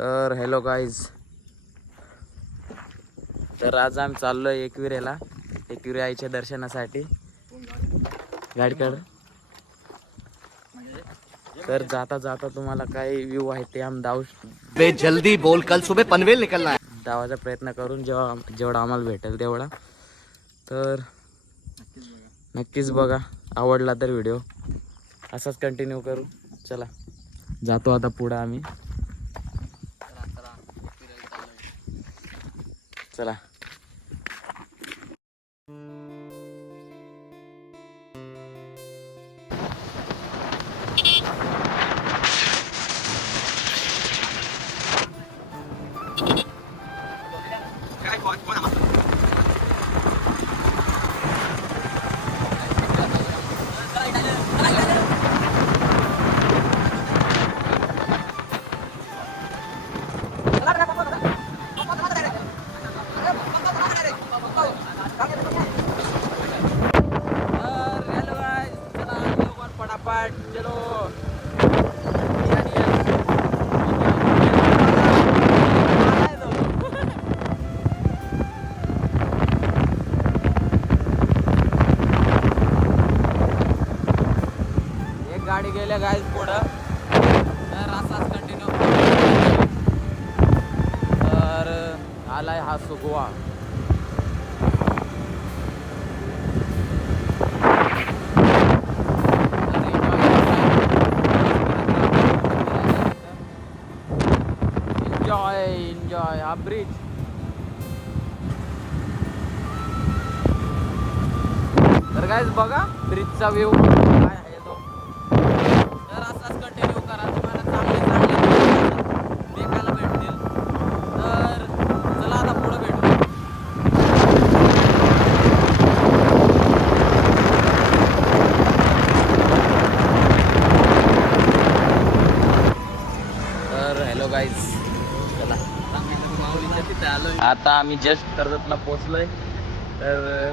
तर hello guys, तर आज आम्ही चाललोय एकविरेला, एकविरे आईच्या दर्शनासाठी. गाडी काढ. तर जाता जाता तुम्हाला काय व्ह्यू आहे ते आम्ही जल्दी बोल, कल सुबह पनवेल निकलना है. दावाचा प्रयत्न करून जेवढा आम्हाला भेटेल तेवढा. तर नक्कीच बघा, आवडला तर व्हिडिओ असाच कंटिन्यू करू. चला जातो आता पुढं आम्ही. चला. गाडी गेल्या गाईज पुढं, तर असाच कंटिन्यू. तर आलाय हा सुगवा. एन्जॉय हा ब्रिज. तर गाईज बघा ब्रिजचा व्ह्यू काय आहे तो. तर असाच कंटिन्यू करा, तुम्हाला चांगले देखायला भेटतील. तर चला आता पुढे भेटू. तर हॅलो गाईज, चला आता आम्ही जस्ट कर्जतला पोचलोय. तर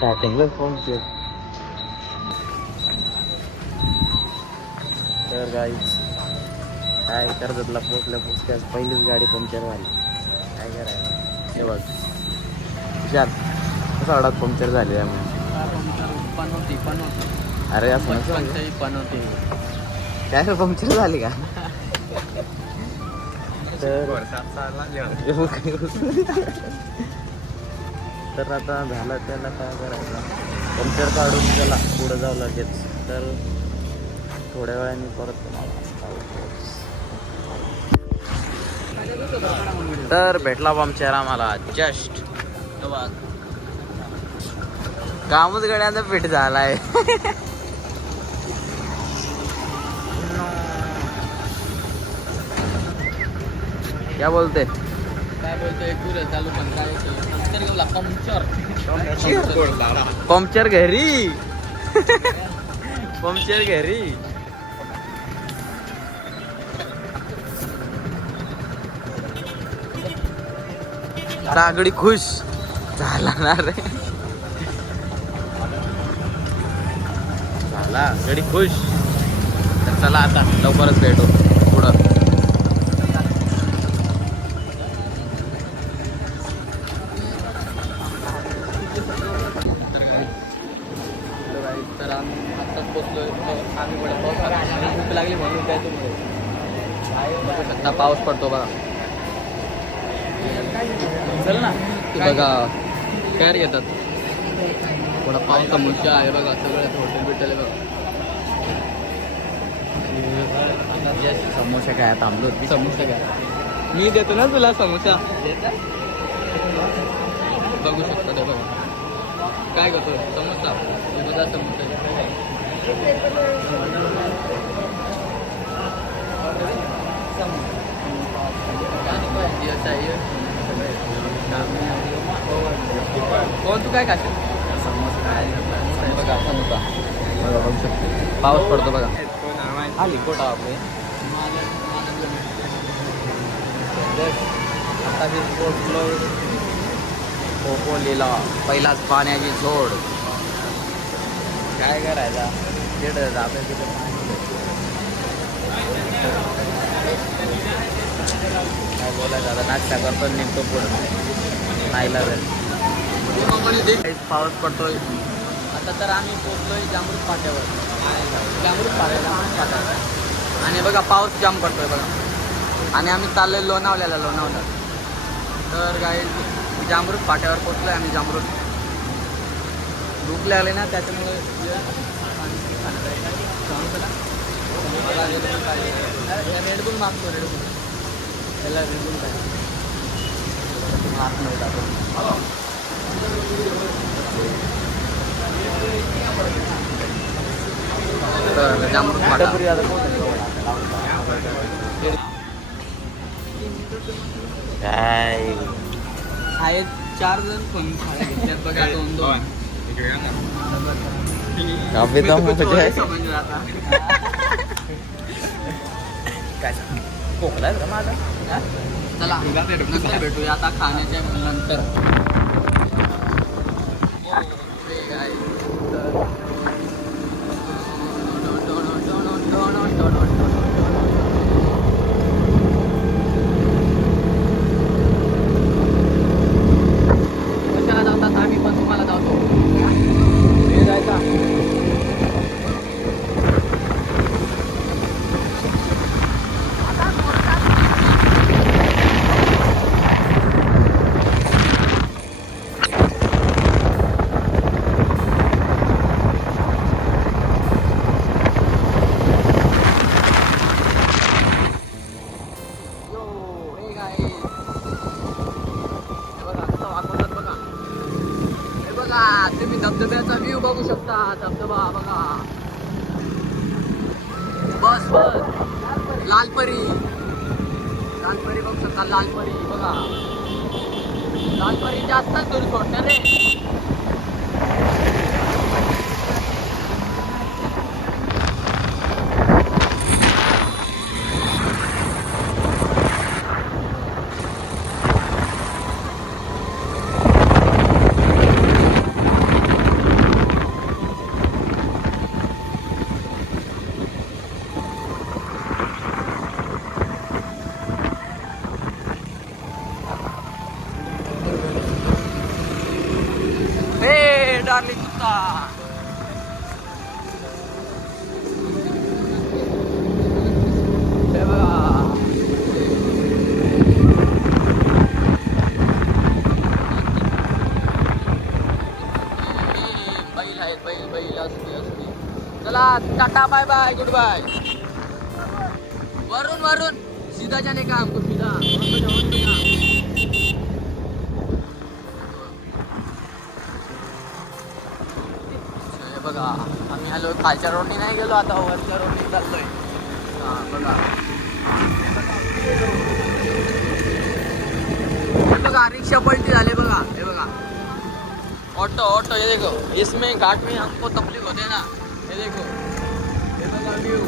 स्टार्टिंगलाच पोहोचते. तर गाईज काय कर्जतला पोचल्याच पहिलीच गाडी पंक्चर झाली. काय करायला हे बघ विचार कसा अडात पंक्चर झाली त्यामुळे. अरे असं काय पंक्चर झाली का? तर आता झालं त्याला काय करायचं, पंक्चर काढून त्याला पुढं जावं लागेल. तर थोड्या वेळाने परत तर भेटला पंक्चर आम्हाला जस्ट. कामच गड्यांचा पीठ झालाय. क्या बोलते चालू पण काय पंक्चर घरी. पंक्चर घरी. सागडी खुश झाला ना रे, झाला गडी खुश. तर चला आता लवकरच भेटू पुढं. तर आम्ही आत्ताच पोचलोय. आम्ही भूक लागली म्हणून काय तुम्ही पाऊस पडतो बघा. चल ना बघा काय घेतात. थोडा पाऊस समोसा आहे बघा, सगळ्यात हॉटेल बिटेल आहे बघा. समोसा काय थांबलो. समोसा काय मी देतो ना तुला समोसा. बघू शकता ते बघा काय करतो समोसा. हे बघा समोसा. कोण तू काय खाशील? बघा समोसा बघू शकतो. पाऊस पडतो बघा. आली कोटा आपले आता मी पोचलोय खोपोलीला. पहिलाच पाण्याची झोड. काय करायचा तिथं आपल्या तिथं काय बोलायचं आता. नाश्ता करतो निघतो पुढं नाहीला जर पाऊस पडतोय. आता तर आम्ही पोचलोय जांभरूट फाट्यावर. जांभरूट फाट्यावर आणि बघा पाऊस जाम पडतोय बघा. आणि आम्ही चाललोय लोणावळ्याला. तर काय जांभरूट फाट्यावर पोचलोय आम्ही. जांभरूट भूक लागले ना त्याच्यामुळे रेडबुल मागतो. रेडबुल त्याला रेडबुल काय माग नव्हता तर जांभरूट फाटा काय आहेत 4 जण पण त्यात बघा 2-2 अभी तो मुझे समझ आता काय खोकला का माझा. चला नंतर भेटूया आता खाण्याच्या नंतर. कशाला जातात आम्ही पण तुम्हाला जातो. जायचा तुम्ही धबधब्याचा व्ह्यू बघू शकता. धबधबा बघा. बस लालपरी बघू शकता. लालपरी बघा. लालपरी जास्तच दूर सोडणार रे. डार्लिंग कुत्ता. हे बघा. बैल आहेत. बैल असते. चला tata bye bye goodbye. वरून सीधा जाने का हमको सीधा. बघा आम्ही आलो खालच्या रोडनी नाही गेलो. आता वरच्या रोडनी चाललोय. बघा बघा रिक्षा पलटी झाले बघा. हे बघा ऑटो ये देखो. इसमें घाट में हमको तकलीफ होते ना. ये देखो ये बघा व्यू.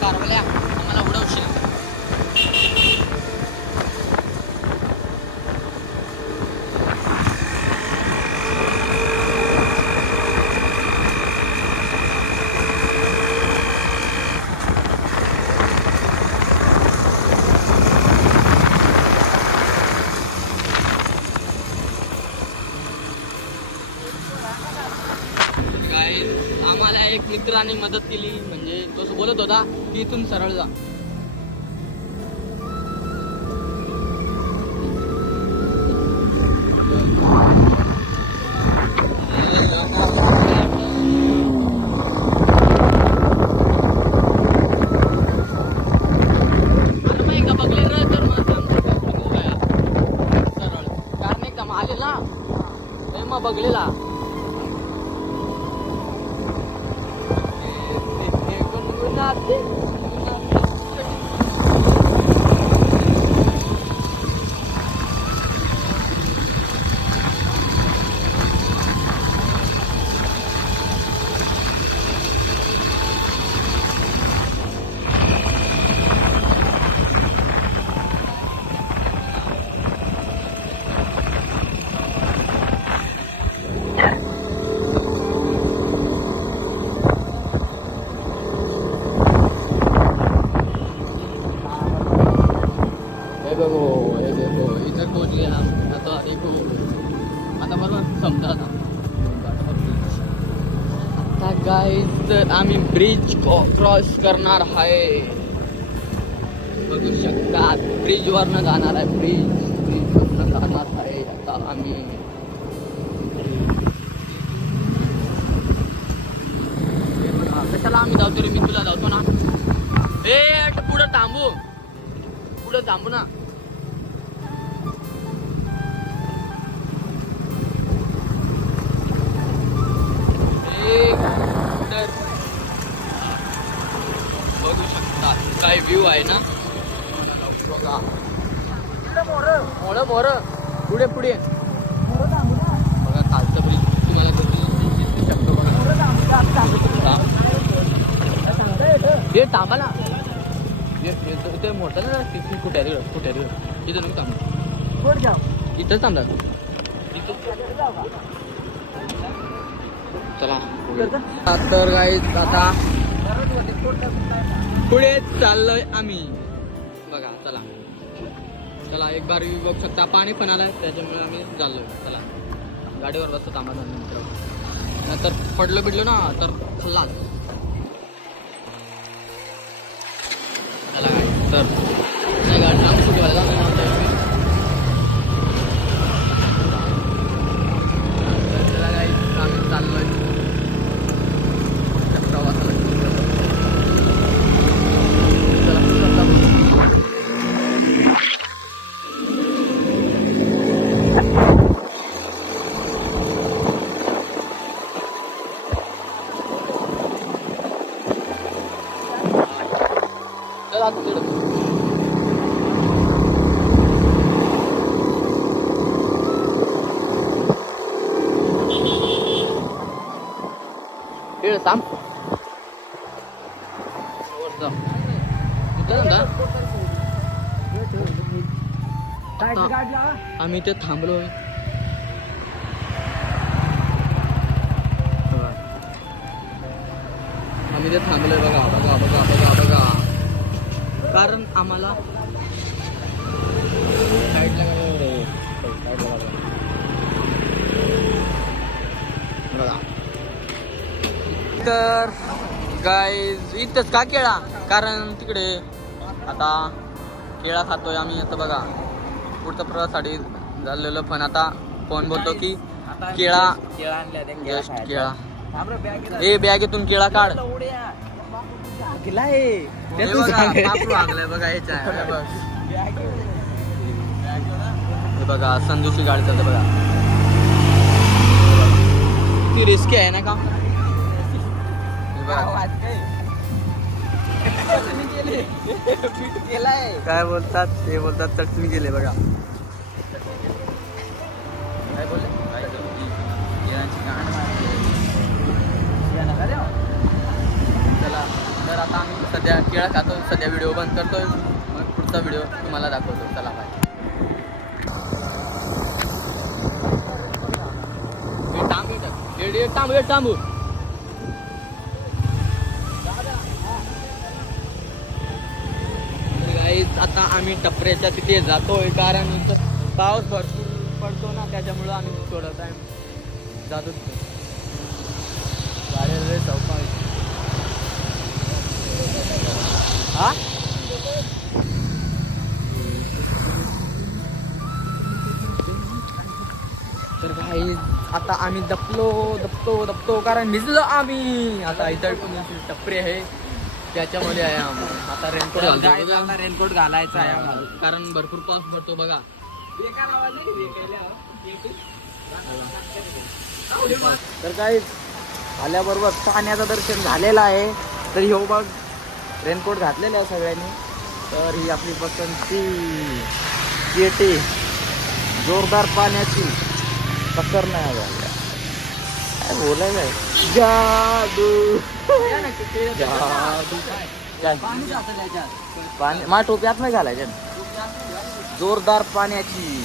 कारवाल्या आम्हाला उडवशील. आम्हाला एक मित्राने मदत केली. म्हणजे तो बोलत होता की इथून सरळ जा. कारण एकदम आले ना मग बघलेला. गाईज तर आम्ही ब्रिज क्रॉस करणार आहे. बघू शकता ब्रिज वरनं जाणार आहे. ब्रिज वरनं जाणार आहे आता आम्ही. कशाला आम्ही धावतो रे, मी तुला धावतो ना. पुढं थांबू ना. बघू शकता काय व्ह्यू आहे ना. बघा मोर पुढे बघा खालचं ब्रिज तुम्हाला दिसू शकतो. बघा हे थांबा ना. ते मोठं ना कुठे इथं नको थांबा. इथंच थांबला चला. तर गाईज आता पुढे चाललोय आम्ही. बघा चला एक बार बघू शकता पाणी पण आलंय त्याच्यामुळे आम्ही चाललोय. चला गाडीवर बसतो थांबा मित्र. नंतर पडलो ना तर खाल्ला. चला तर नाही गाडी आम्ही कुठे व्हायला आम्ही चाललोय प्रवासाला. थांब आम्ही ते थांबलोय. बघा कारण आम्हाला बघा. तर गाईज इथंच का केळा, कारण तिकडे आता केळा खातोय आम्ही. आता बघा पुढच्या प्रवासासाठी झालेलं पण आता फोन बोलतो की केळा जस्ट केळा बॅगेतून केळा काढ. बघा हे बघा संजूची गाडी चालते बघा. ती रिस्की आहे ना का. काय बोलतात ते बोलतात चटणी गेले बघा. काय बोलले चला. तर आता आम्ही सध्या केळा खातो. सध्या व्हिडिओ बंद करतोय. मग पुढचा व्हिडिओ तुम्हाला दाखवतो. चला बाय. थांबू आता आम्ही टपऱ्याच्या तिथे जातोय कारण पाऊस भरपूर पडतो ना त्याच्यामुळं आम्ही थोडा टाइम जातोच. गाडी चौपा हा तर काही आता आम्ही दपतो कारण भिजलो आम्ही. आता इतर टपरी आहे त्याच्यामध्ये आहे आम्ही. आता रेनकोट घालायचा आहे कारण भरपूर पाऊस पडतो बघा. तर काही आल्याबरोबर पाण्याचं दर्शन झालेलं आहे. तर ह्यो बघ रेनकोट घातलेला आहे सगळ्यांनी. तर ही आपली पसंतची केटी जोरदार पाण्याची टक्कर नाही काय बोलायला जादू पाणी मा टोप्यात नाही घालायच्या. जोरदार पाण्याची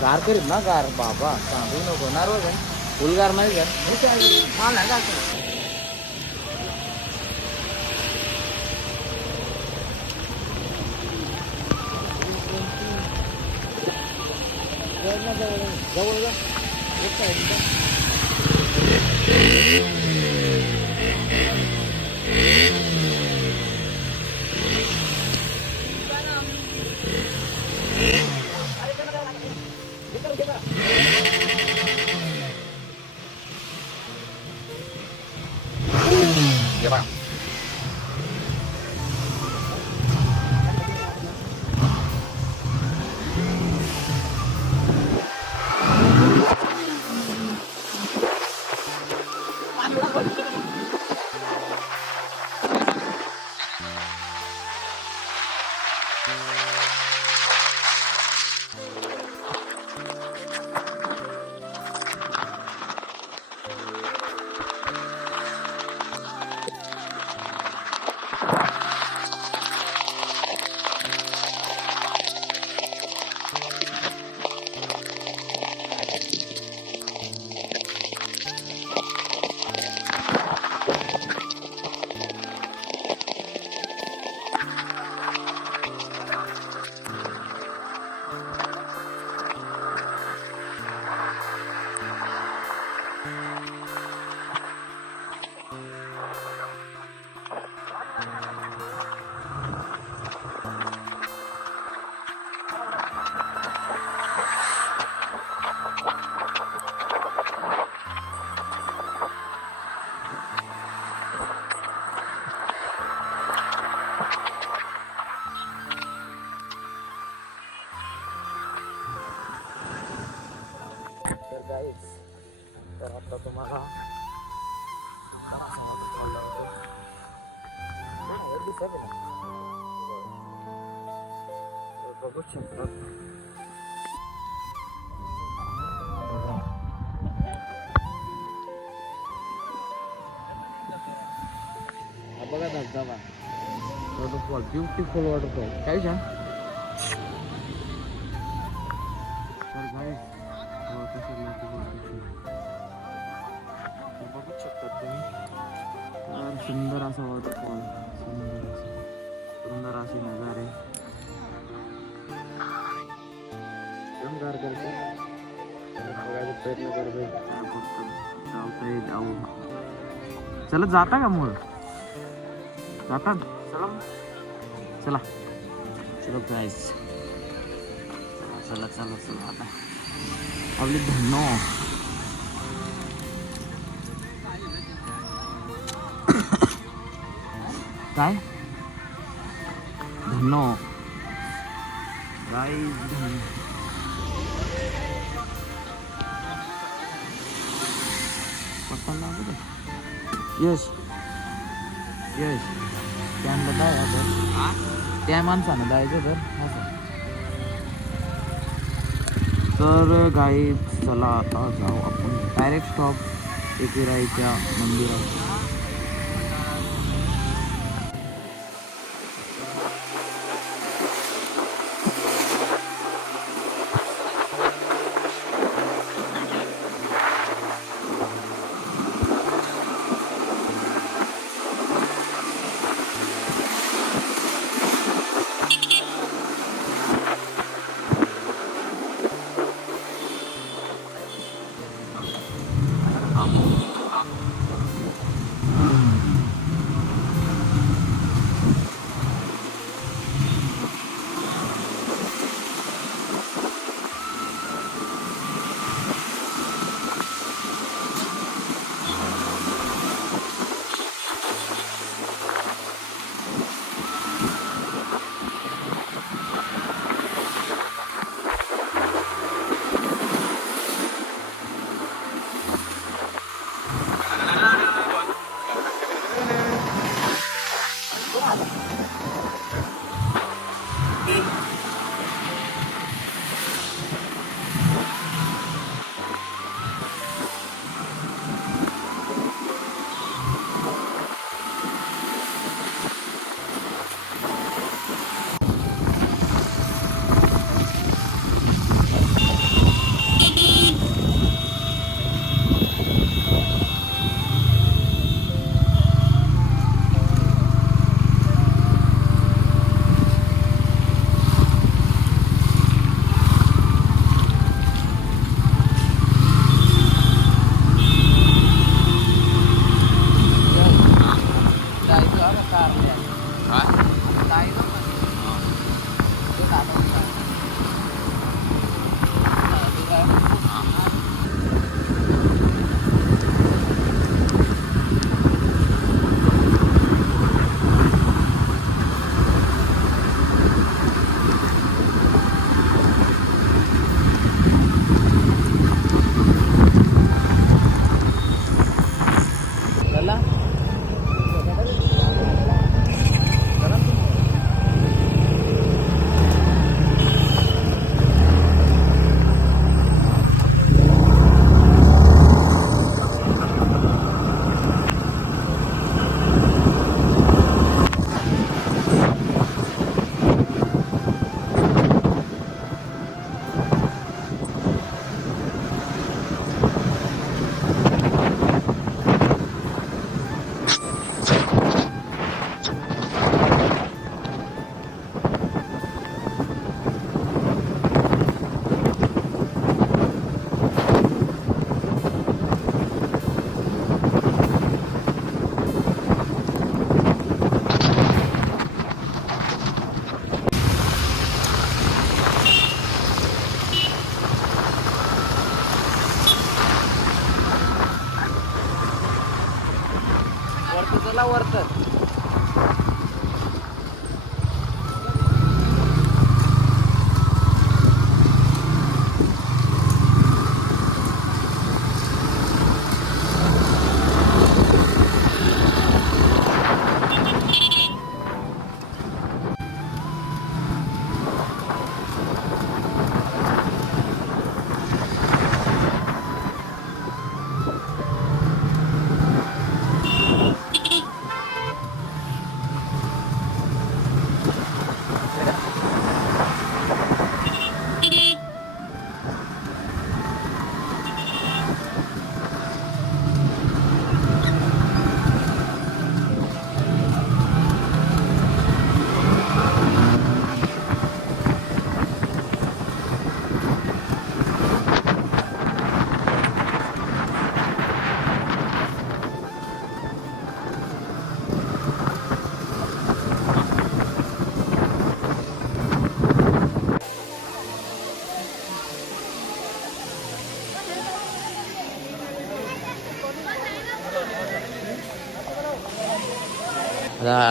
गार करीत ना गार बाबा सांगू नको ना रोज फुलगार नाही का. जवळ एक साईड तर गाईस, तर आता तुम्हाला बघू शकता. हा बघा धबधबा, वॉटरफॉल, ब्युटिफुल वॉटरफॉल. काय छान. तर गाईस, बघू शकता तुम्ही. तर सुंदर असा वॉटरफॉल, सुंदर असे नजारे. दमदार करते बघायचा प्रयत्न करतोय. जाऊ चला, जाता का मूळ जातात. चला चला चला गाईस, चला चला चला. आता आपली धन्नो काय धन्नो गाईस, यश यश त्यांना काय आपण त्या माणसानं जायचं तर गाई. चला आता जाऊ आपण डायरेक्ट स्टॉप एकविराईच्या मंदिरात.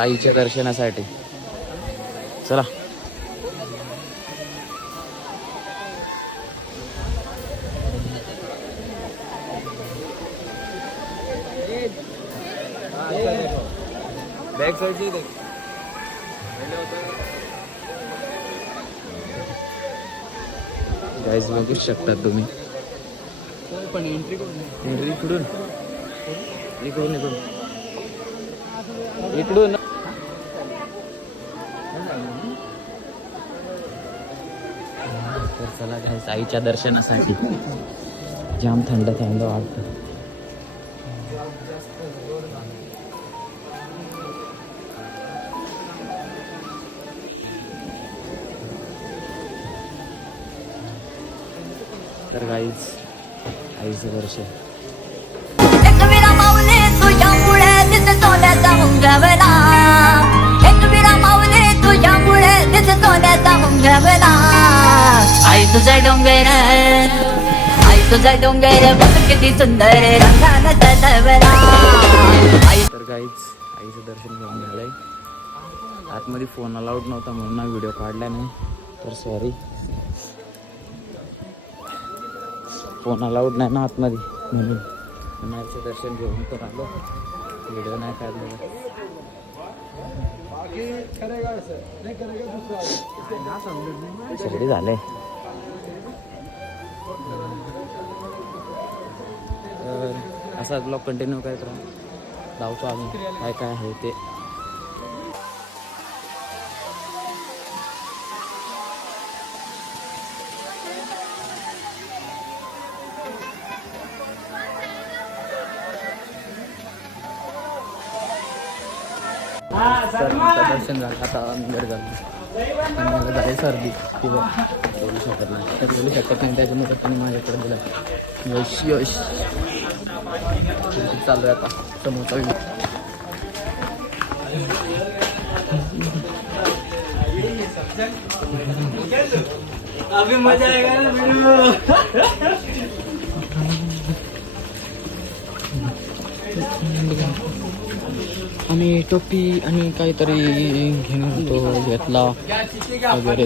आईच्या दर्शनासाठी. चला. बॅक साईडची देख. गाईज बघू शकता तुम्ही. पण एंट्री करून इकडून इकडून इकडून इकडून. तर चला गाईज आईच्या दर्शनासाठी. जाम थंड थंड वाटतं. तर गाईज आईचं दर्शन. एक विरा माऊली तुझ्यामुळे तिथे सोन्याचा मुंगवला. एक विरा माऊली तुझ्यामुळे तिथे सोन्याचा मुंगवला. आई तुझा डोंगर, आई तुझा डोंगर बघ किती सुंदर रंगानं सजवला. आई तर गाईज आईचं दर्शन घेऊन झालंय. आतमध्ये फोन अलाउड नव्हता म्हणून ना व्हिडिओ काढला नाही, तर सॉरी. फोन अलाउड नाही ना आतमध्ये म्हणून आईचं दर्शन घेऊन तर आलो. व्हिडिओ नाही काढलेला. सगळी झाले. तर असा ब्लॉग कंटिन्यू काय करा लावतो आम्ही काय काय आहे ते. तर आमचं दर्शन झालं. आता आम्ही घरी झालो आणि मला झाली सर्दी. किंवा बोलू शकत नाही, बोलू शकत नाही. त्याच्यामुळे त्यांनी माझ्याकडे दिला यश यश. चालू आहे आता समोरचा व्हिडिओ. अभी मजा आएगा ना वीडियो. आणि टोपी आणि काहीतरी घेऊन होतो घेतला वगैरे.